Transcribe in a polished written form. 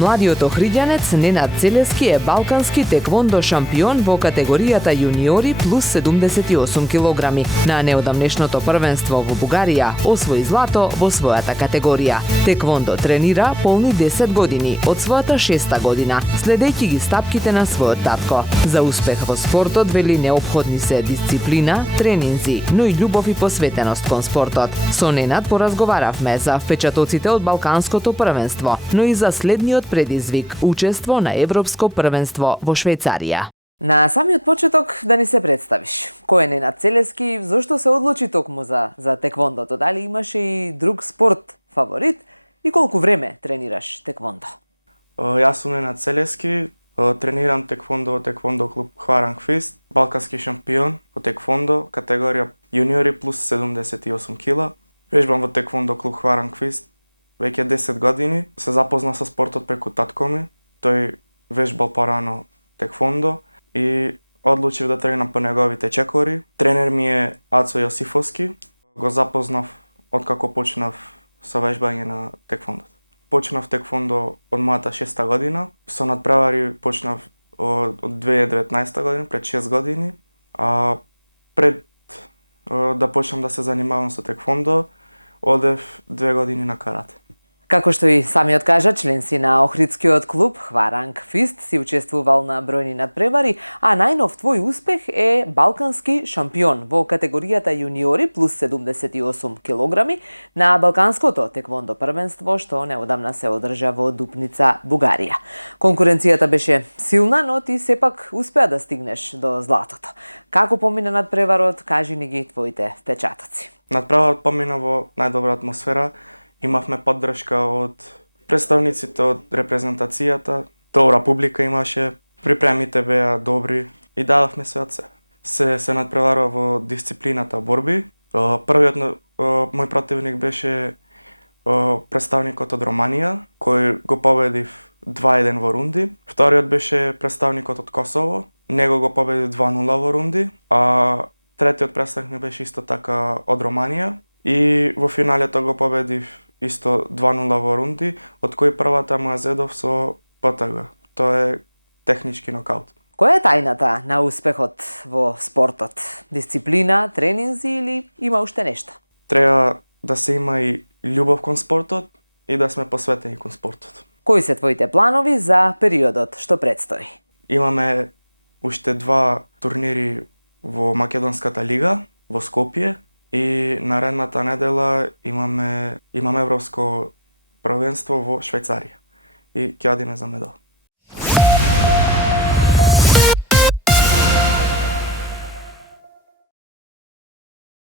Младиот охриѓанец Ненад Целески е балкански теквондо шампион во категоријата јуниори плюс 78 килограми. На неодамнешното првенство во Бугарија освои злато во својата категорија. Теквондо тренира полни 10 години од својата 6-та година, следејќи ги стапките на својот татко. За успех во спортот вели неопходни се дисциплина, тренинзи, но и љубов и посветеност кон спортот. Со Ненад поразговаравме за впечатоците од балканското првенство, но и за следниот предизвик – учество на Европско првенство во Швајцарија. На самиот почеток да ни се представиш. Кој е Ненад Целески, зошто се одлучи токму за теквондото? Дали имаше и друг спорт фаворит и колку време тренираш теквондо? Јас сум Ненад Целески, тренирам теквондо во теквондо клуб Хваранг Фист, балкански шампион во теквондо, категорија јуниори плюс 78 кила. Вежбам во теквондо клуб Хваранг Фист веќе 10 години. Се запознав со спортот преку татко ми. Тој вежбал порано теквондо и одлучив да тренирам по неговите чекори. Тренер ми е Ацо Јосифовски. Го запознав откако почнав со вежбање на теквондо. Почнав теквондо од мојата 6-та година. Со надпревари почнав од 2019 година, пред 6 години. Пред да почнам да се занимавам со теквондо, одев 2 години на карате. Како што и самиот кажа, член си на охридскиот клуб Хваранг Фист, си учествувал на бројни надпревари, а најнов твој успех е балкански шампион во категоријата јуниори плюс 78 килограми на балканското теквондо првенство што неодамна се одржа во Дупница, Бугарија. Конкуренцијата беше силна, но ти сепак успеа да стигнеш до златото. Како помина надпреварот? Кажи ни ги твоите впечатоци. Надпреварот помина во најдобра атмосфера. Имавме поддршка од представниците од репрезентацијата, добра публика имаше, припремите беа добри и дадовме се од себе. Се надпреварува во дисциплината борби. Првиот мој противник беше представникот од Романија, кој го победив 2-1 во рунди. Вториот беше представникот од Косово, него го победив 2-0 во рунди, а третиот представник беше исто така од Романија и во финалето го победив исто 2-0 во рунди, од кој првата му ја зедов со ПТГ. Тоа е технички нокаут. Која е тајната на успехот во спортот? Дисциплина, тренинзи или има уште нешто? Треба да се има и љубов кон спортот и да сме посветени кон спортот. Кои се твоите планови за периодот што предстои? Имаме уште 2 турнири во Македонската лига во Скопје и наредната недела имаме Европско првенство во Швајцарија и ќе одиме за медал.